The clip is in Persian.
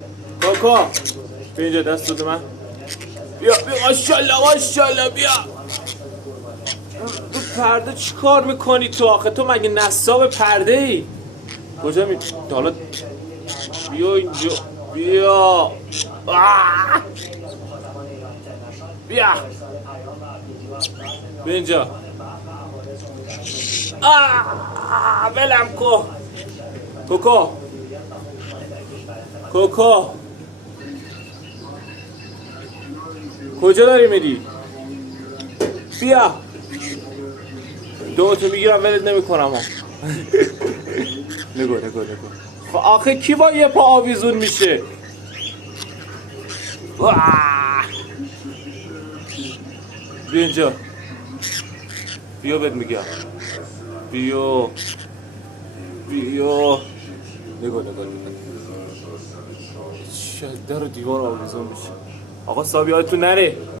کوکو بیا اینجا دست بده من. بیا ماشاءالله بیا. تو پرده چی کار میکنی تو آخه؟ تو مگه نصاب پرده ای؟ کجا می حالا بیا اینجا بیا. بیا اینجا. ولم کو. کوکو کجا داری میری؟ بیا دوتو میگیرم ولت نمیکنم. نگو خب آخه کی با یه پا آویزون میشه؟ بیا اینجا. بیا بهت میگم. بیا نگو در و دیوار آویزون میشه. آقا صاحب یادتون نره.